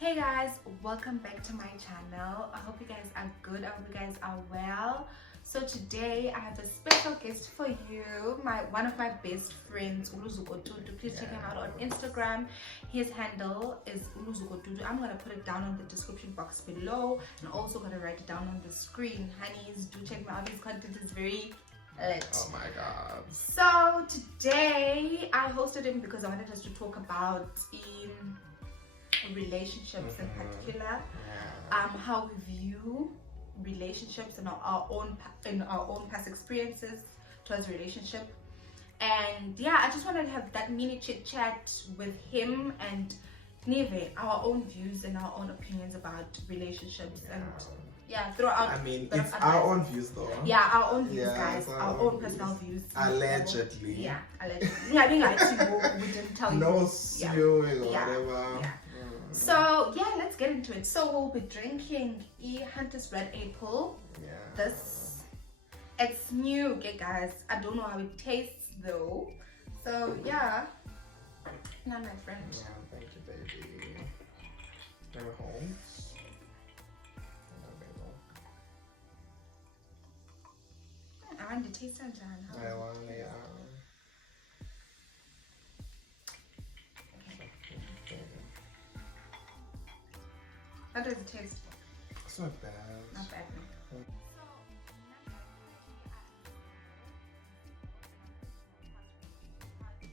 Hey guys, welcome back to my channel. I hope you guys are good. I hope you guys are well. So today I have a special guest for you, one of my best friends, Luzuko Tutu. Please check him out on Instagram. His handle is Luzuko Tutu. I'm gonna put it down in the description box below, and also gonna write it down on the screen. Honeys, do check him out. His content is very lit. Oh my god. So today I hosted him because I wanted us to talk about relationships in particular, how we view relationships and our own past experiences towards relationship. And yeah, I just wanted to have that mini chit chat with him and Neve, our own views and our own opinions about relationships and throw out. I mean, it's our own views though. Yeah, our own views, guys. Our own personal views. Allegedly. Yeah, allegedly. I mean, like, we didn't tell you. No spewing or whatever. Yeah. So yeah, let's get into it. So we'll be drinking Hunter's Red Apple. Yeah. It's new, okay guys. I don't know how it tastes though. So yeah. Now my friend. Yeah, thank you, baby. We're home. I want to taste it, John. I want How does it taste? It's not bad. Not bad. Is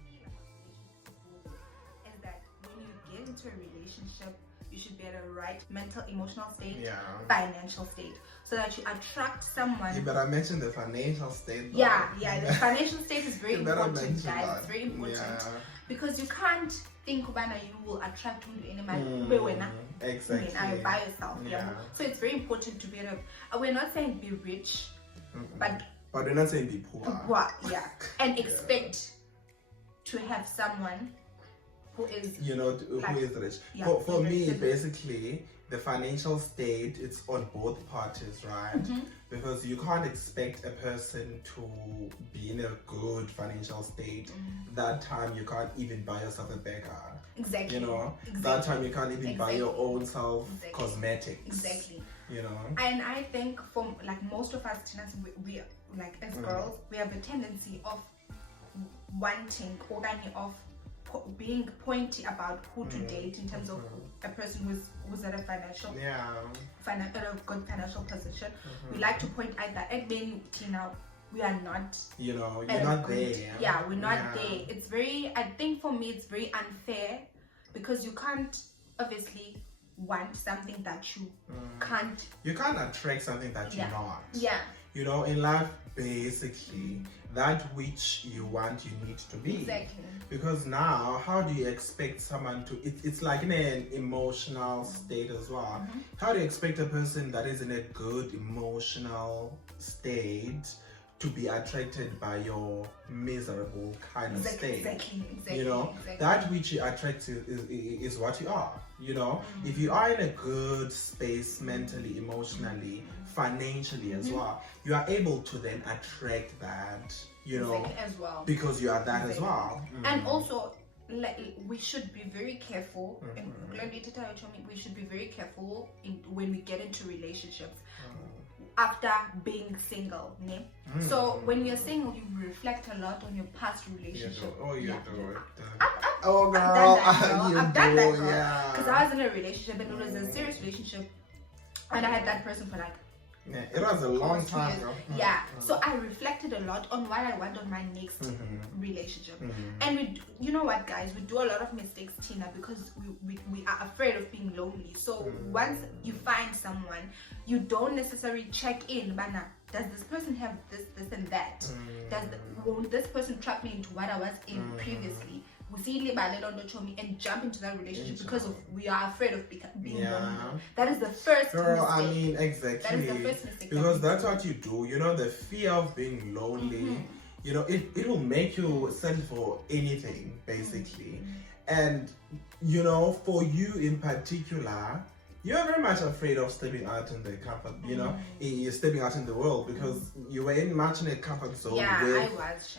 that when you get into a relationship, you should be at a right mental, emotional state, financial state, so that you attract someone. You better mention the financial state though. Yeah, the financial state is very important, guys. That. It's very important because you can't think about you will attract anyone. Exactly. By yourself. So it's very important to be we're not saying be rich, but we're not saying be poor. And expect to have someone who is who is rich. For me, basically, the financial state, it's on both parties, right? Because you can't expect a person to be in a good financial state. That time you can't even buy yourself a burger. Exactly. That time you can't even buy your own self cosmetics. Exactly. And I think for like most of us, we like as girls, we have a tendency of wanting or of being pointy about who to date in terms of a person who's at a good financial position. We like to point out that at many now we are not. You're not there. Yeah, we're not there. It's I think for me it's very unfair because you can't obviously want something that you can't. You can't attract something that you're not. Yeah. In life, basically, that which you want, you need to be. Exactly. Because now, how do you expect someone to? It's like in an emotional state as well. How do you expect a person that is in a good emotional state to be attracted by your miserable kind of state? Exactly. That which you attract is what you are. If you are in a good space mentally, emotionally, financially as well, you are able to then attract that, as well, because you are that as well. And also, we should be very careful. We should be very careful when we get into relationships after being single. So when you're single, you reflect a lot on your past relationship. Oh girl, I've done that, girl. Because I was in a relationship and it was a serious relationship, and I had that person for it was a long time ago. So I reflected a lot on what I want on my next relationship. And you know what, guys, we do a lot of mistakes, Tina, because we are afraid of being lonely. So once you find someone, you don't necessarily check in, but now, does this person have this and that? Won't this person trap me into what I was in previously? And jump into that relationship because we are afraid of being lonely. That is the first mistake. I mean, exactly. That is the first mistake. Because that's what you do. The fear of being lonely, it will make you settle for anything, basically. And, for you in particular, you're very much afraid of stepping out in the comfort, you're stepping out in the world because you were much in a comfort zone with,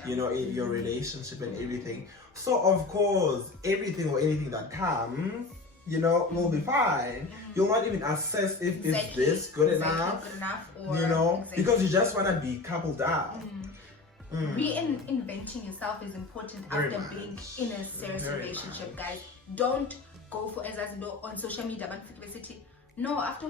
in your relationship and everything. So of course, everything or anything that comes, you know, will be fine. You'll not even assess if is this good enough, or, you know, because you just want to be coupled up. Reinventing yourself is important after being in a serious relationship, guys. Don't go for, as I said, on social media, but no, after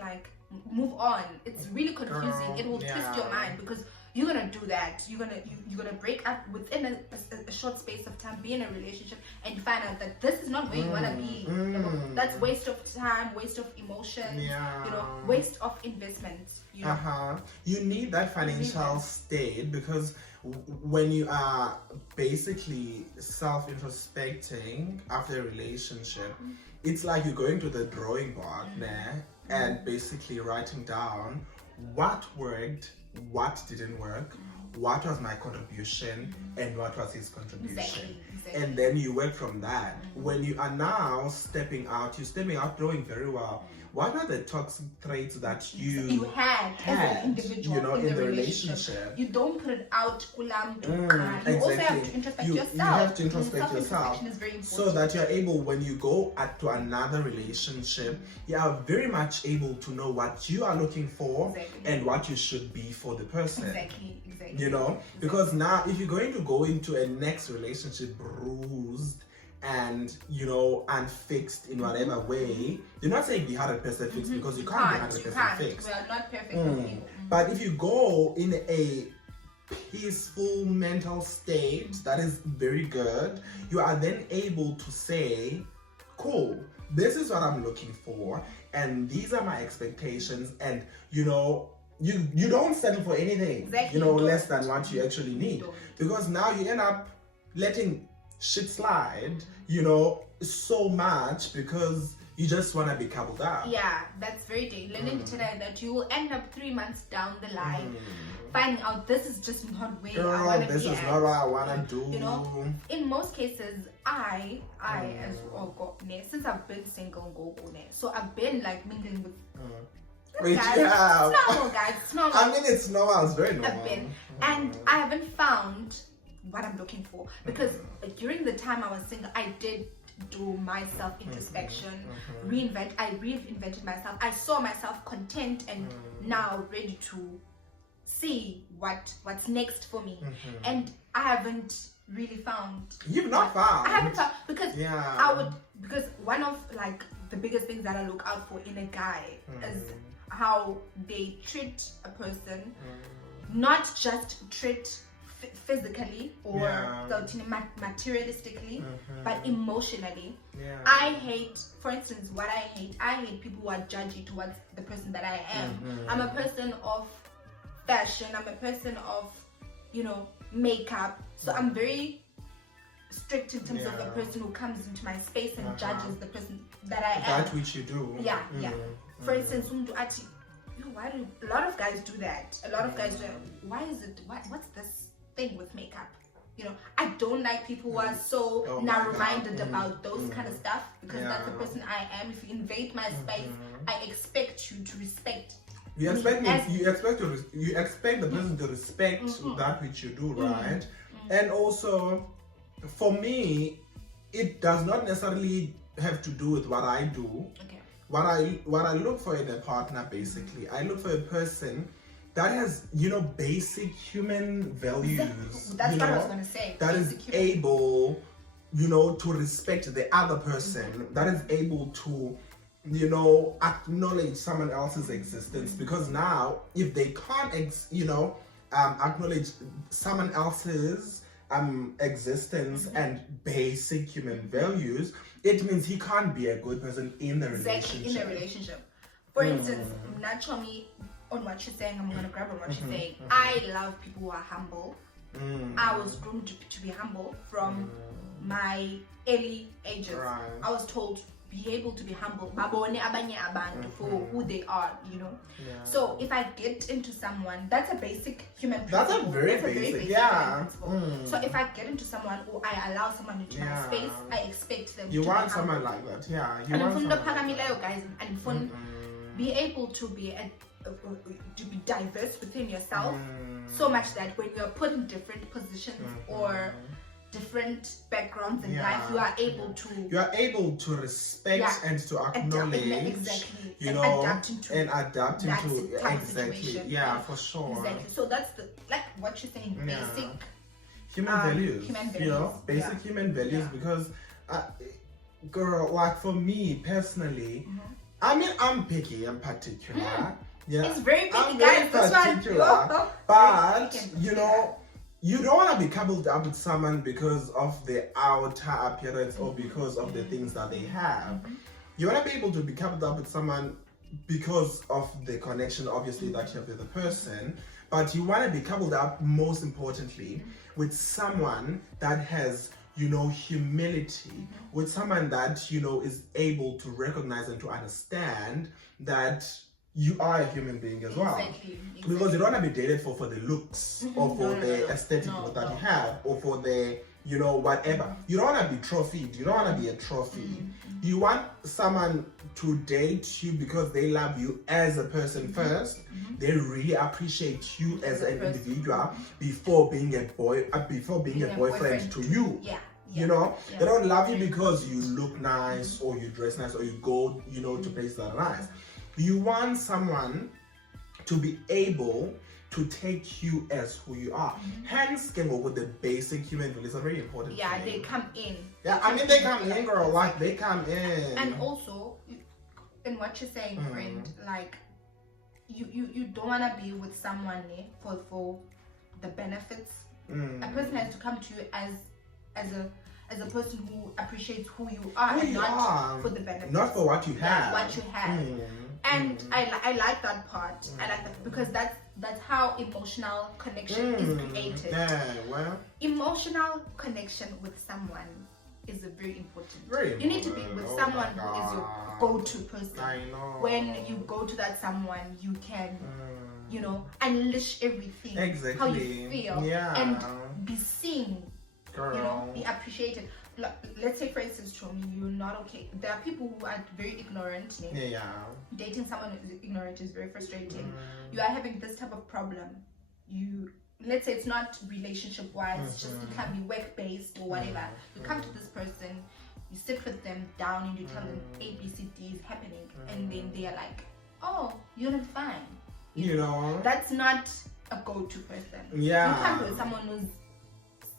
like, move on. It's really confusing. It will twist your mind, because you're gonna do that. You're gonna break up within a short space of time, be in a relationship, and you find out that this is not where you wanna be. That's waste of time, waste of emotions, you know, waste of investment. You know? You need that financial state, because when you are basically self-introspecting after a relationship, it's like you're going to the drawing board and basically writing down what worked, what didn't work, what was my contribution, and what was his contribution. Exactly. And then you work from that. When you are now stepping out, you're stepping out doing very well. What are the toxic traits that you had as an individual, you know, in the relationship? You don't put it out. You exactly. also have to introspect yourself. You have to introspect yourself, is very important. So that you're able, when you go to another relationship, you are very much able to know what you are looking for and what you should be for the person. Exactly. You know, because now if you're going to go into a next relationship bruised and, you know, unfixed in whatever way, you're not saying be 100% fixed, because you can't be 100% fixed. We are not perfect. But if you go in a peaceful mental state that is very good, you are then able to say, cool, this is what I'm looking for, and these are my expectations, and, you know, you don't settle for anything, you know, less than what you actually need, because now you end up letting shit slide, you know, so much because you just want to be coupled up. Yeah, that's very dangerous. That you will end up 3 months down the line finding out this is just not where I want to be. This is not what I want to do. You know, in most cases, I as since I've been single, so I've been like mingling with. Guys, it's normal, guys. It's normal. I mean, it's normal. It's very normal. I've been, and I haven't found what I'm looking for, because during the time I was single, I did do my self-introspection, I reinvented myself. I saw myself content and now ready to see what's next for me. And I haven't really found. You've not found. I haven't found, because because one of like the biggest things that I look out for in a guy is how they treat a person, not just treat physically or materialistically, but emotionally. I hate, for instance, I hate people who are judgy towards the person that I am. I'm a person of fashion, I'm a person of, you know, makeup, so I'm very strict in terms of the person who comes into my space and judges the person that I am. That which you do. For instance, why do a lot of guys do that? A lot of guys do that. Why is it? What's this thing with makeup? You know, I don't like people who are so narrow-minded about those kind of stuff, because that's the person I am. If you invade my space, I expect you to respect. You expect the person to respect that which you do, right? And also, for me, it does not necessarily have to do with what I do. What I look for in a partner, basically, I look for a person that has, you know, basic human values. That's what I was going to say. That is able, you know, to respect the other person. That is able to, you know, acknowledge someone else's existence. Because now, if they can't, acknowledge someone else's existence and basic human values, it means he can't be a good person in the relationship. In a relationship. For instance, naturally, on what you're saying, I'm going to grab on what you're saying. I love people who are humble. I was groomed to be humble from my early ages. I was told, be able to be humble for who they are, you know. So if I get into someone, that's a basic human principle. That's a very basic So if I get into someone, or I allow someone into my space, I expect them you to want be someone humble. like that, you want someone guys, and be able to be diverse within yourself, so much that when you're put in different positions or different backgrounds in life, you are able to respect and to acknowledge, exactly, you and know, adapt into exactly, for sure. Exactly. So that's like what you're saying, basic human values, you know, basic human values. Because girl, like for me personally, I mean, I'm picky and particular. Yeah, it's very picky, I'm guys. very particular, but you know, you don't want to be coupled up with someone because of the outer appearance or because of the things that they have. You want to be able to be coupled up with someone because of the connection, obviously, that you have with the person. But you want to be coupled up, most importantly, with someone that has, you know, humility, with someone that, you know, is able to recognize and to understand that you are a human being as well. Exactly. Because you don't want to be dated for the looks or for the aesthetic that you have or for the, you know, whatever. You don't want to be trophied. You don't want to be a trophy. You want someone to date you because they love you as a person first. They really appreciate you as an individual before being a boyfriend to you. You know, they don't love you because you look nice or you dress nice or you go, you know, to places that are nice. You want someone to be able to take you as who you are. Hence, came up with the basic human values are very important. Yeah, they come in. Yeah, I mean, they come in, girl. Like, they come in. And also, in what you're saying, friend, like, you don't want to be with someone for the benefits. A person has to come to you as a person who appreciates who you are, and not for the benefits. Not for what you have. What you have. And I like that part. I like that because that's how emotional connection is created. Emotional connection with someone is very important. You need to be with someone who is your go-to person. I know. When you go to that someone, you can, you know, unleash everything. Exactly. How you feel. And be seen. Girl. You know, be appreciated. Let's say, for instance, Chomi, you're not okay. There are people who are very ignorant. Dating someone who is ignorant is very frustrating. You are having this type of problem. Let's say it's not relationship wise, just it can be work based or whatever. You come to this person, you sit with them down and you tell them A, B, C, D is happening, and then they are like, "Oh, you're not fine." You know, that's not a go-to person. You come with someone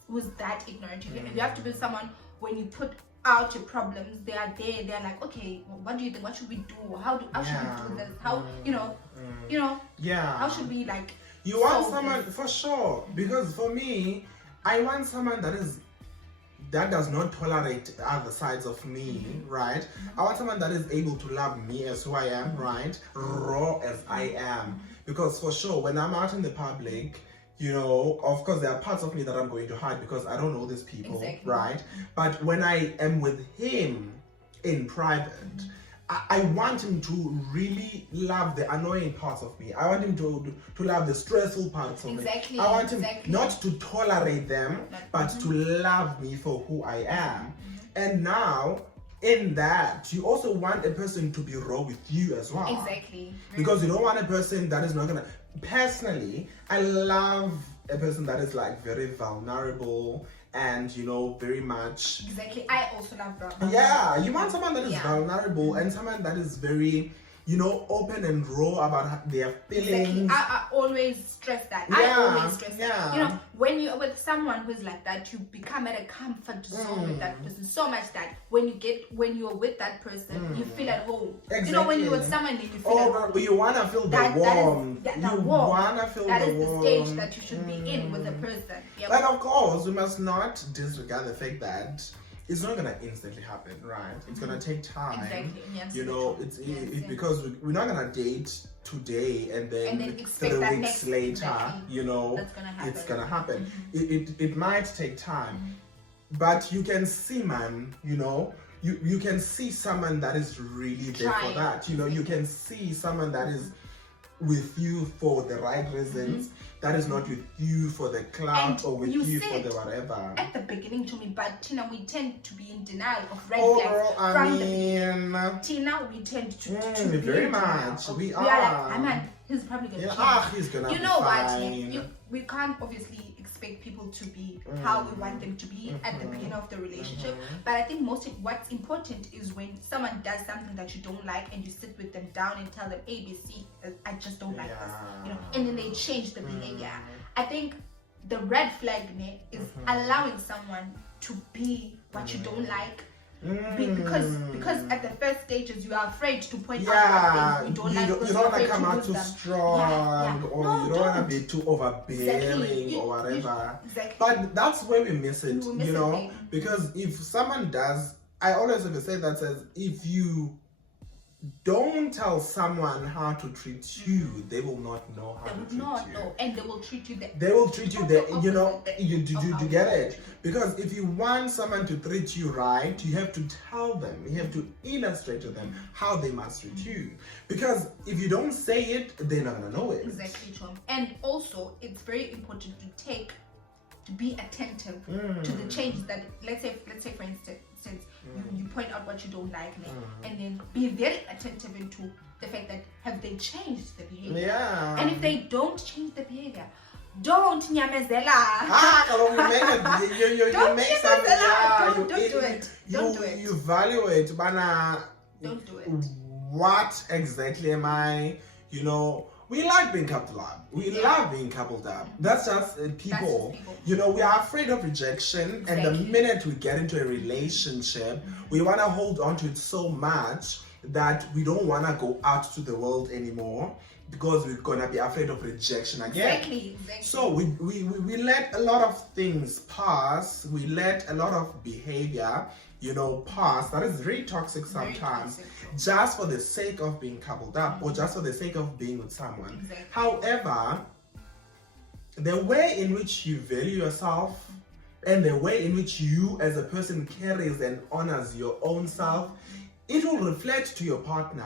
who's that ignorant. You have to be someone, when you put out your problems, they are there. They're like, okay, well, what do you think? What should we do? How should we do this? How you know? How should we like? You want someone for sure, because for me, I want someone that does not tolerate the other sides of me, right? I want someone that is able to love me as who I am, right? Raw as I am, because for sure, when I'm out in the public, you know, of course, there are parts of me that I'm going to hide because I don't know these people, right? But when I am with him in private, I want him to really love the annoying parts of me. I want him to love the stressful parts of me. I want him not to tolerate them, but to love me for who I am. And now, in that, you also want a person to be raw with you as well. Because you don't want a person that is not gonna... Personally, I love a person that is like very vulnerable and, you know, very much... I also love that. Yeah, you want someone that is vulnerable and someone that is very, you know, open and raw about their feelings. I always stress that. I always stress that. You know, when you're with someone who's like that, you become at a comfort zone with that person so much that when you're with that person, you feel at home. You know, when you're with someone, you feel at home. You want to feel the warmth. You want to feel the warmth. That is the stage that you should be in with a person. But of course, we must not disregard the fact that it's not gonna instantly happen, right? It's gonna take time. You know, it's because we're not gonna date today and then 3 weeks later, you know, it's gonna happen. It might take time, but you can see, man. You know, you can see someone that is really there for that. You know, you can see someone that is with you for the right reasons. That is not with you for the clout or with you for the whatever. At the beginning to me, but Tina, we tend to be in denial of red flags from the beginning. Tina, we tend to be very much. We are like, man, he's probably gonna he's gonna you know fine. what? We can't obviously expect people to be how we want them to be at the beginning of the relationship. But I think what's important is when someone does something that you don't like and you sit with them down and tell them ABC, I just don't like this, you know, and then they change the behavior. I think the red flag is allowing someone to be what you don't like. Because at the first stages you are afraid to point out what things you don't like. You don't want to come out too strong, or no, you don't want to be too overbearing or whatever. But that's where we miss it, you know, because if someone does, I always have a say that says, if you don't tell someone how to treat you, they will not know how to treat you. And they will treat you you know, you get it? Because if you want someone to treat you right, you have to tell them, you have to illustrate to them how they must treat you. Because if you don't say it, they're not gonna know it. Exactly, Tom. And also, it's very important to be attentive to the changes that, let's say for instance, you point out what you don't like, and then be very attentive into the fact that have they changed the behavior? Yeah. And if they don't change the behavior, don't nyamezela. Don't do it. You evaluate, bana. Don't do it. What exactly am I? You know, we like being coupled up. We love being coupled up. That's just people. You know, we are afraid of rejection, and the minute we get into a relationship, we want to hold on to it so much that we don't want to go out to the world anymore because we're gonna be afraid of rejection again. Exactly. So we let a lot of things pass. We let a lot of behavior, you know, pass. That is very toxic sometimes, just for the sake of being coupled up or just for the sake of being with someone. However, the way in which you value yourself and the way in which you as a person carries and honors your own self, it will reflect to your partner,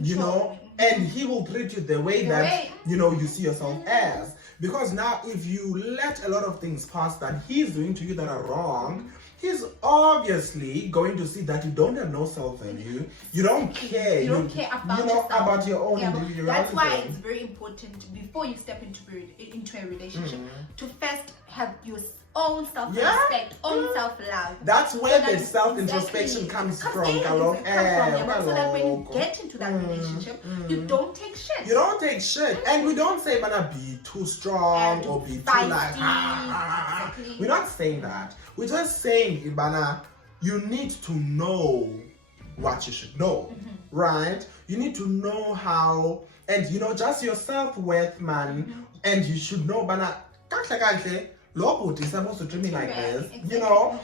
you know, and he will treat you the way that, you know, you see yourself as. Because now if you let a lot of things pass that he's doing to you that are wrong, he's obviously going to see that you don't have no self-value. You don't care. You don't care about yourself. About your own individuality. That's why it's very important before you step into a relationship to first have your own self-respect, own self-love. That's where the self-introspection comes from. So that when you get into that relationship, you don't take shit. You don't take shit. And we don't say, "Bana, be too strong or be too like." We're not saying that. We're just saying, Ibana, you need to know what you should know, right? You need to know how, and you know, just your self-worth, man. And you should know, Bana, Lord is supposed to treat me like this, you know.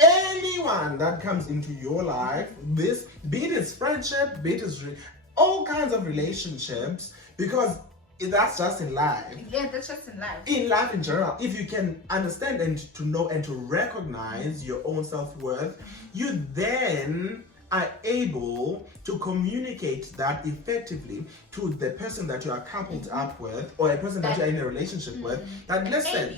Anyone that comes into your life, this, be it his friendship, be it his all kinds of relationships, because that's just in life. Yeah, that's just in life. In life in general, if you can understand and to know and to recognize your own self-worth, you then are able to communicate that effectively to the person that you are coupled up with, or a person that you are in a relationship with, that listen,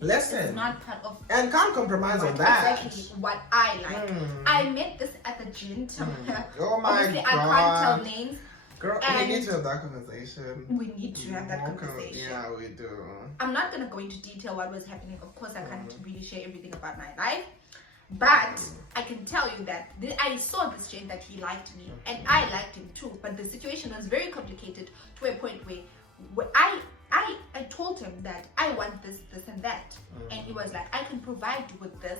listen, is not part of, and can't compromise on that. Exactly what I like. I met this at the gym. Oh my Obviously, God. I can't tell names. Girl, we need to have that conversation. We need to have that conversation. Yeah, we do. I'm not going to go into detail what was happening. Of course, I can't really share everything about my life. But I can tell you that I saw this Jane that he liked me, and I liked him too. But the situation was very complicated to a point where I told him that I want this, this, and that. And he was like, I can provide you with this,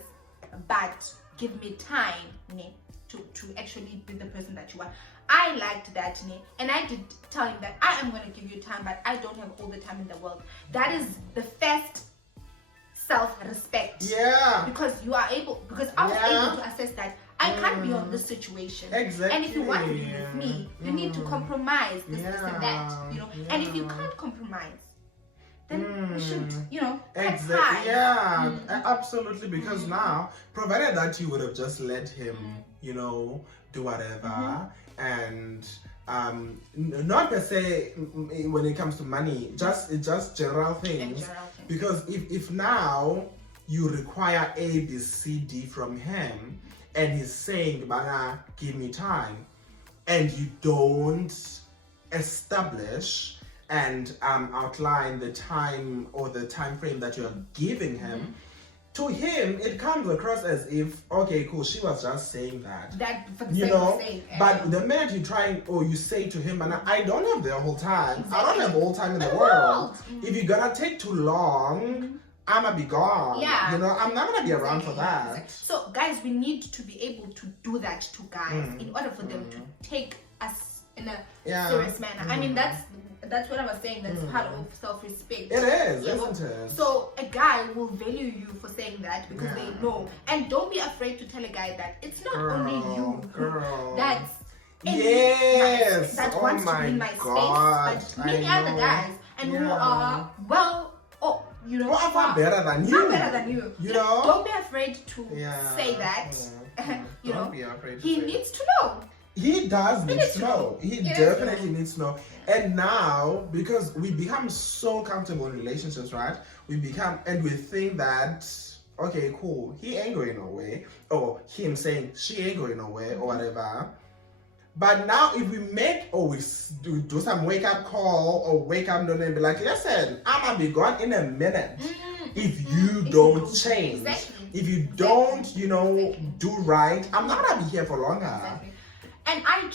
but give me time to actually be the person that you want. I liked that, and I did tell him that I am going to give you time, but I don't have all the time in the world. That is the first self-respect. Yeah. Because you are able, because I was able to assess that I can't be on this situation. Exactly. And if you want to be with me, you need to compromise this, this, and that. You know. And if you can't compromise, then we should, you know, cut ties. Yeah, absolutely. Because now, provided that you would have just let him, you know, do whatever, and not per se when it comes to money, just general things. Because if now you require A, B, C, D from him, and he's saying, "Bana, give me time," and you don't establish and outline the time or the time frame that you're giving him, to him it comes across as if, okay, cool, she was just saying that for the sake of saying. But the minute you try or you say to him, and I don't have the whole time, Exactly. I don't have all time in the world. If you're gonna take too long, I'ma be gone. Yeah. You know, I'm not gonna be around for that. Exactly. So guys, we need to be able to do that to guys in order for them to take us in a serious manner. I mean, that's what I was saying. That's part of self-respect. It is, isn't it? So a guy will value you for saying that because they know. And don't be afraid to tell a guy that it's not only you that's that wants to be in my space, but many other guys and who are far better than you. Far better than you. You know? Don't be afraid to say that. You know, be afraid he needs to know. He does need to know. He definitely needs to know. And now, because we become so comfortable in relationships, right? We think that, okay, cool, he ain't going nowhere. Or him saying she ain't going nowhere or whatever. But now if we we do some wake up call or wake up and be like, listen, I'm gonna be gone in a minute. If you don't change, if you don't, do right, I'm not gonna be here for longer. Exactly. And I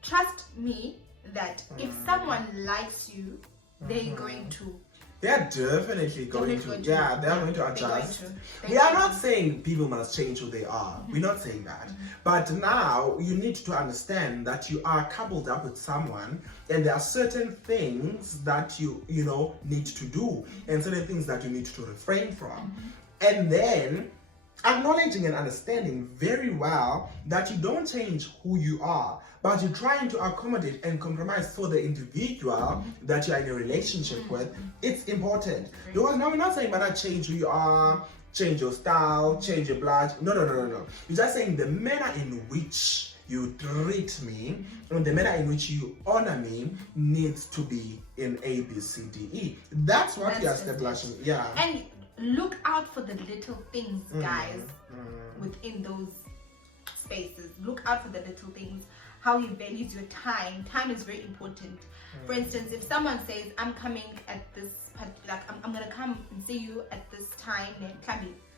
trust me that if someone likes you, they're going to. They're definitely going to. Yeah, they're going to adjust. We are not saying people must change who they are. We're not saying that. But now you need to understand that you are coupled up with someone, and there are certain things that you need to do, and certain things that you need to refrain from, and then acknowledging and understanding very well that you don't change who you are, but you're trying to accommodate and compromise for the individual that you're in a relationship with. It's important. Because now we're not saying, but change who you are, change your style, change your blood. No. You're just saying the manner in which you treat me and the manner in which you honor me needs to be in A, B, C, D, E. That's what you're establishing. Yeah. And look out for the little things, guys, within those spaces. Look out for the little things. How he values your time. Time is very important. For instance, if someone says, I'm coming at this, like I'm gonna come and see you at this time, then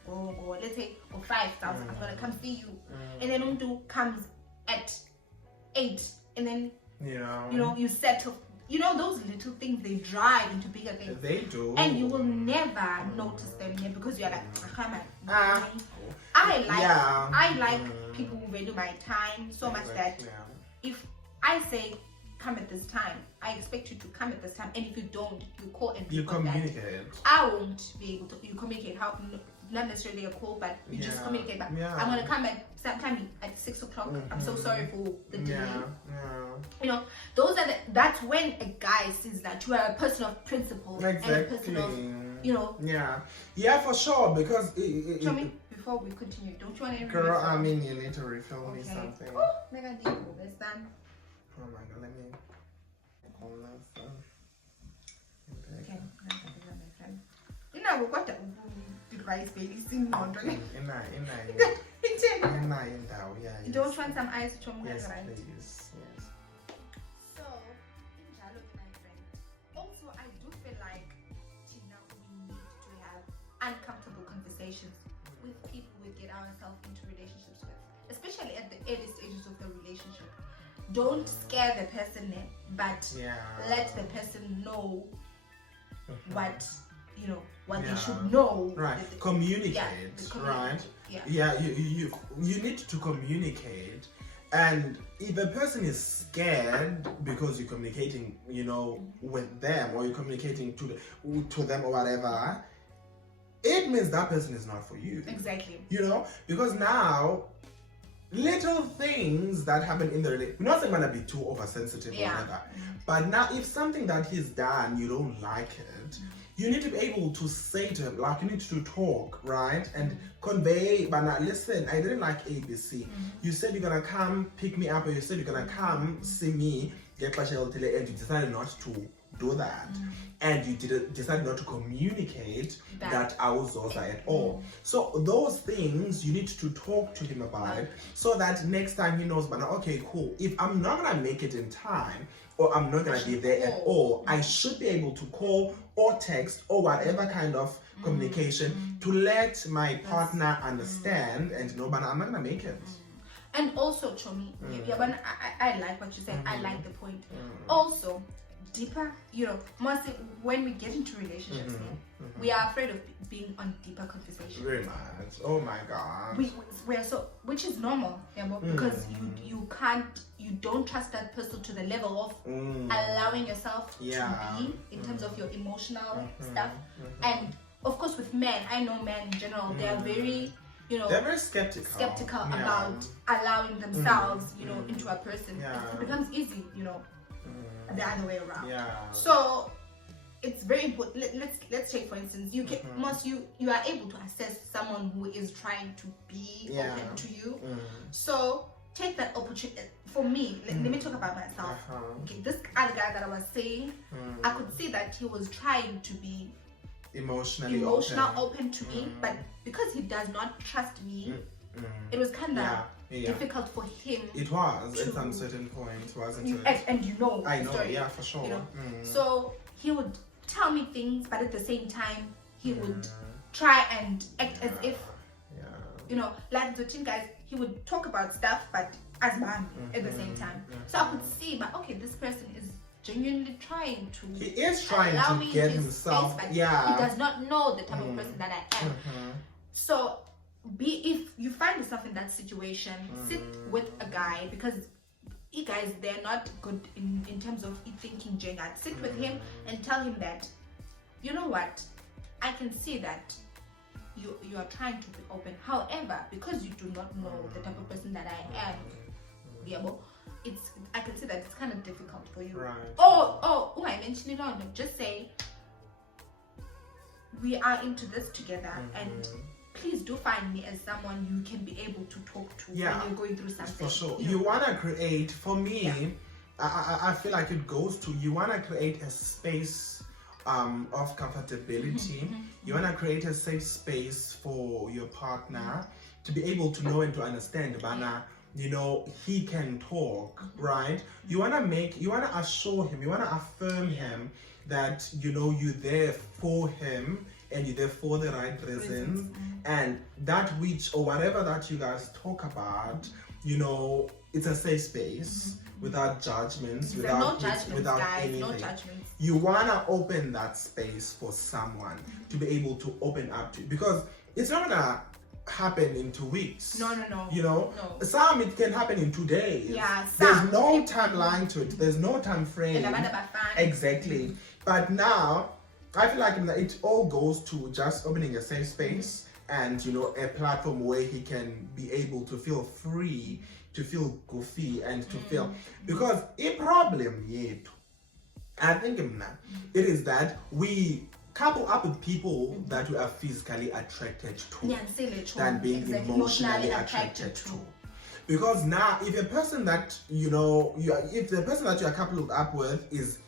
or let's say, or 5,000, I'm gonna come see you, and then Undu comes at 8, and then you settle. Those little things, they drive into bigger things. They do. And you will never notice them here because you're like, I like people who value my time so much that if I say come at this time, I expect you to come at this time, and if you don't, you call and you communicate. I won't be able to. You communicate how, not necessarily a call, but you just communicate. But I'm gonna come at sometime at 6 o'clock. I'm so sorry for the delay. Those are that's when a guy sees that you are a person of principle and a person of Yeah, for sure. Because show me before we continue. Don't you want to? Girl, I mean, you need to refill me something. Oh, mega deal. Let's done. Oh my god, let me. Okay, we've got the rice baby sing on. You don't want some ice to yes, please. Yes. So, my friend. Also, I do feel like Tina, we need to have uncomfortable conversations with people we get ourselves into relationships with, especially at the early stages of the relationship. Don't scare the person, but let the person know what they should know. Right. Communicate. Right. Yeah. You need to communicate, and if a person is scared because you're communicating, with them, or you're communicating to them or whatever, it means that person is not for you. Exactly. Because now, little things that happen in the relationship, we're not saying gonna be too oversensitive or whatever, but now if something that he's done, you don't like it, you need to be able to say to him, like, you need to talk, right? And convey, but now listen, I didn't like ABC. You said you're gonna come pick me up, or you said you're gonna come see me, and you decided not to do that. And you decided not to communicate that I was also at all. So those things you need to talk to him about, so that next time he knows, but okay, cool. If I'm not gonna make it in time, or I'm not gonna be there at all. I should be able to call or text or whatever kind of communication to let my partner understand and know, but I'm not gonna make it. And also, Chomi, I like what you said. I like the point. Also, deeper, mostly when we get into relationships, we are afraid of being on deeper conversation. Very much. Oh my God. We are so, which is normal, because you don't trust that person to the level of allowing yourself to be in terms of your emotional stuff. And of course, with men, I know men in general, they are very, they're very skeptical about allowing themselves, into a person. It becomes easy, the other way around. So it's very important. Let's take for instance, you are able to assess someone who is trying to be open to you. So take that opportunity. For me, let me talk about myself. Okay, this other guy that I was saying, I could see that he was trying to be emotional open to me, but because he does not trust me, it was kind of difficult for him. It was at some certain point, wasn't it? And I know, yeah, for sure. So he would tell me things, but at the same time, he would try and act as if, like the chin guys, he would talk about stuff, but as man at the same time. So I could see, but okay, this person is genuinely trying to. He is trying to get himself. Space, but he does not know the type of person that I am. So, if you find yourself in that situation, sit with a guy, because guys, they're not good in terms of thinking gender. Sit with him and tell him that, you know what, I can see that you are trying to be open. However, because you do not know the type of person that I am, I can see that it's kind of difficult for you. Right. I mentioned it on. Just say, we are into this together, and please do find me as someone you can be able to talk to when you're going through something. For sure. You want to create, for me, I feel like it goes to, you want to create a space of comfortability. You want to create a safe space for your partner to be able to know and to understand, he can talk, right? You want to assure him, you want to affirm him that, you're there for him, and you're there for the right reasons, and that which or whatever that you guys talk about, it's a safe space without judgments, without anything. No judgments. You wanna open that space for someone to be able to open up to, because it's not gonna happen in 2 weeks. No. Some it can happen in 2 days. There's no timeline to it. There's no time frame. Exactly. But now I feel like it all goes to just opening a safe space and a platform where he can be able to feel free, to feel goofy, and to feel, because a problem yet, I think it is that we couple up with people that we are physically attracted to than being emotionally attracted to. Because now, if a person that if the person that you are coupled up with is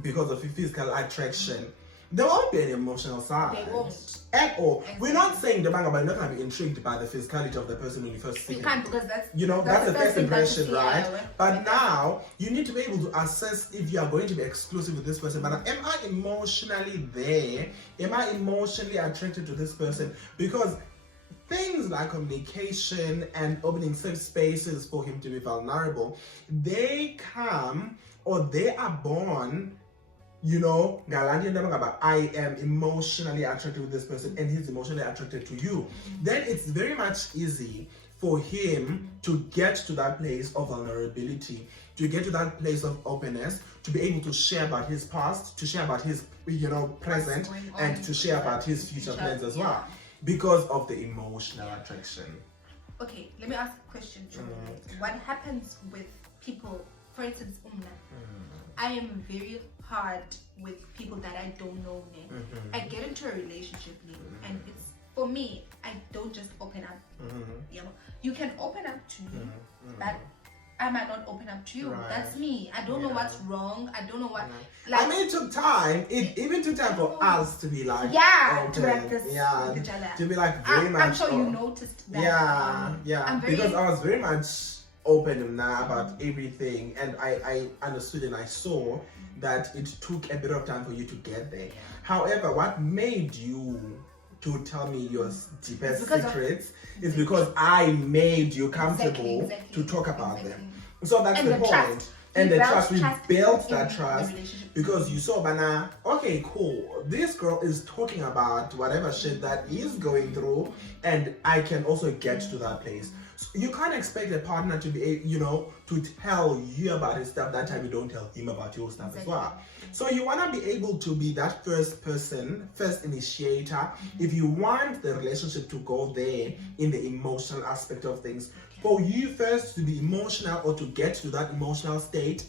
because of physical attraction, there won't be an emotional side. They won't. At all. Exactly. We're not saying but you're not going to be intrigued by the physicality of the person when you first see him. You can't, because that's that's the first impression, right? But now now you need to be able to assess if you are going to be exclusive with this person. But am I emotionally there? Am I emotionally attracted to this person? Because things like communication and opening safe spaces for him to be vulnerable, they come, or they are born, I am emotionally attracted to this person and he's emotionally attracted to you. Then it's very much easy for him to get to that place of vulnerability, to get to that place of openness, to be able to share about his past, to share about his present, and to share about his future plans as well, because of the emotional attraction. Okay, let me ask a question. What happens with people, for instance, I am very hard with people that I don't know. I get into a relationship, and it's, for me, I don't just open up. You can open up to me, but I might not open up to you. Right. That's me. I don't know what's wrong. I don't know what. I mean, it took time. It even took time for us to be like, open. To like this with each other. To be like very much. I'm sure you noticed that. Because I was very much open now about everything, and I understood and I saw that it took a bit of time for you to get there. However, what made you to tell me your deepest secrets is because I made you comfortable to talk about them. So that's the point. And the trust, we built that trust because you saw, Bana, okay, cool. This girl is talking about whatever shit that is going through, and I can also get to that place. So you can't expect a partner to be, to tell you about his stuff that time you don't tell him about your stuff as well. So you want to be able to be that first person, first initiator, if you want the relationship to go there in the emotional aspect of things. For you first to be emotional or to get to that emotional state,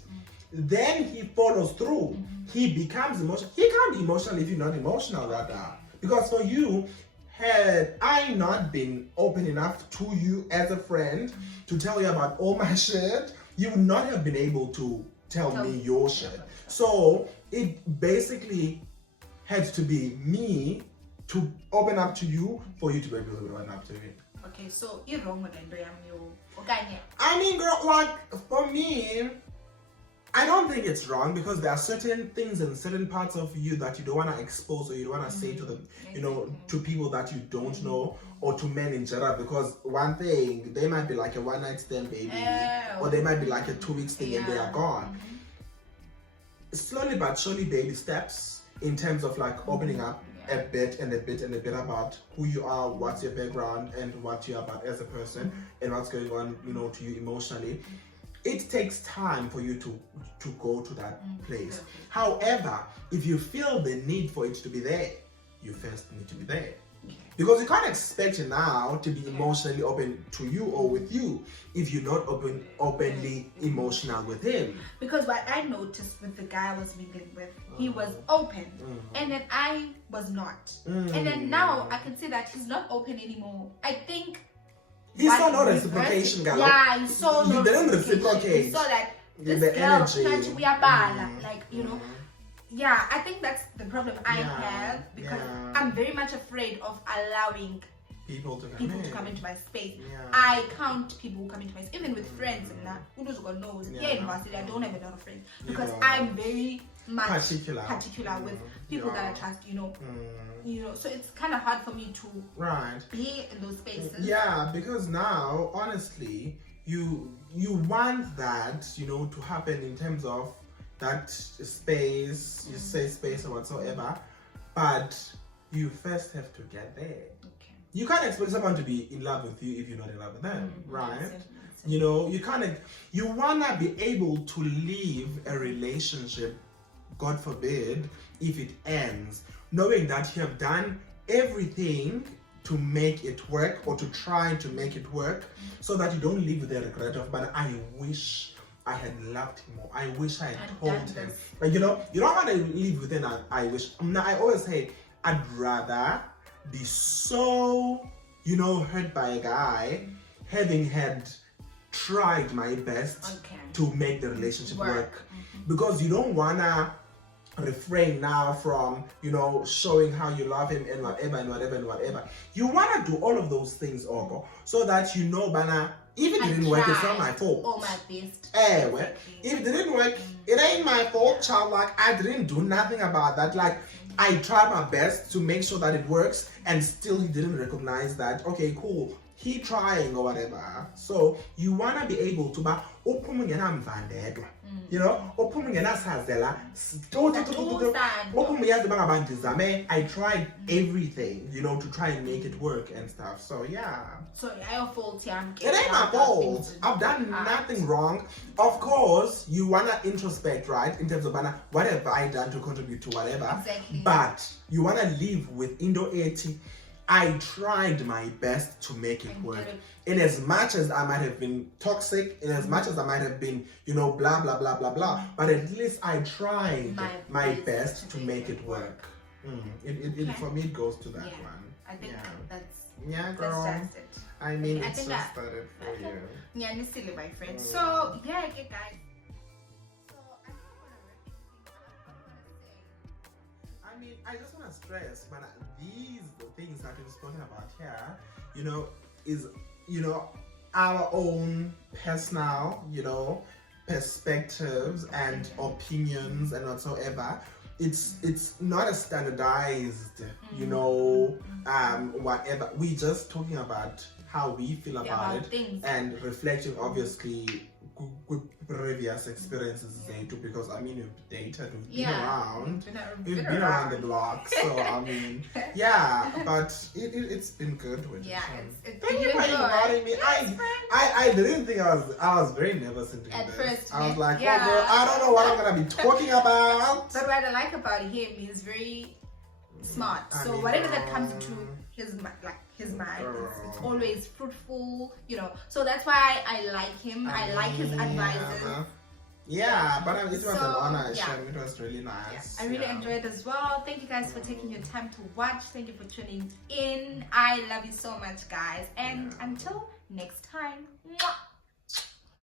then he follows through. He becomes emotional. He can't be emotional if you're not emotional right now. Because for you, had I not been open enough to you as a friend to tell you about all my shit, you would not have been able to tell me your shit. So it basically had to be me to open up to you for you to be able to open up to me. Okay, so you're wrong with okay. I mean, girl, like, for me, I don't think it's wrong because there are certain things and certain parts of you that you don't want to expose or you don't want to say to them, to people that you don't know or to men in general, because one thing, they might be like a one-night stand baby or they might be like a 2 weeks thing and they are gone. Slowly but surely, baby steps in terms of like opening up a bit about who you are, what's your background, and what you are about as a person, and what's going on, to you emotionally. It takes time for you to go to that place. However, if you feel the need for it to be there, you first need to be there. Because you can't expect now to be emotionally open to you or with you if you're not openly emotional with him. Because what I noticed with the guy I was meeting with, he was open, and then I was not. And then now I can see that he's not open anymore. I think he saw no reciprocation, girl. Yeah, he saw no reciprocate. He saw that this the girl, energy. Yeah, I think that's the problem I have, because I'm very much afraid of allowing people to come into my space. I count people who come into my space, even with friends. Who knows what knows? Here in Varsity, I don't have a lot of friends because I'm very much particular with people that I trust. So it's kind of hard for me to be in those spaces. Yeah, because now, honestly, you want that to happen in terms of that space, you say space or whatsoever, but you first have to get there. You can't expect someone to be in love with you if you're not in love with them, right? You wanna be able to leave a relationship, God forbid, if it ends, knowing that you have done everything to make it work or to try to make it work, so that you don't live with the regret of, but I wish I had loved him more. I wish I had told him. But you don't want to live within an I wish. I always say I'd rather be so, hurt by a guy, having had tried my best to make the relationship work. Because you don't wanna refrain now from, showing how you love him and whatever. You wanna do all of those things, Ogo, so that Bana, if it didn't work, it's not my fault. All my best. If it didn't work, it ain't my fault, child. Like, I didn't do nothing about that. Like, I tried my best to make sure that it works, and still he didn't recognize that, okay, cool, he trying or whatever. So you wanna be able to I tried everything, to try and make it work and stuff. So yeah. So your fault, yeah. It ain't my fault. I've done nothing wrong. Of course, you wanna introspect, right? In terms of what have I done to contribute to whatever. Exactly. But you wanna live with Indo 80. I tried my best to make it work. In as much as I might have been toxic, in as much as I might have been, blah, blah, blah, blah, blah. But at least I tried my best to make it work. For me, it goes to that one. I think that's... Yeah, girl. That's just it. I mean, it's just started for you. Yeah, you're silly, my friend. So, yeah, okay, guys. I just want to stress, but these things that we're talking about here, is, our own personal, you know, perspectives and opinions and whatsoever. It's not a standardized, you know, whatever. We just talking about how we feel about it things. And reflecting, obviously, good previous experiences too, because I mean, we've dated, we've been around, we've been around the block, so I mean, but it's been good with it. Thank you for inviting me. I didn't think I was very nervous in doing at this. first. I was like, oh girl, I don't know what I'm gonna be talking about. But what I like about him is very smart. So whatever that comes into his mind, it's always fruitful, you know. So that's why I like him. I like his advices. Yeah, but it was an honor, Shem. It was really nice. I really enjoyed it as well. Thank you guys for taking your time to watch. Thank you for tuning in. I love you so much, guys. And until next time. Mwah!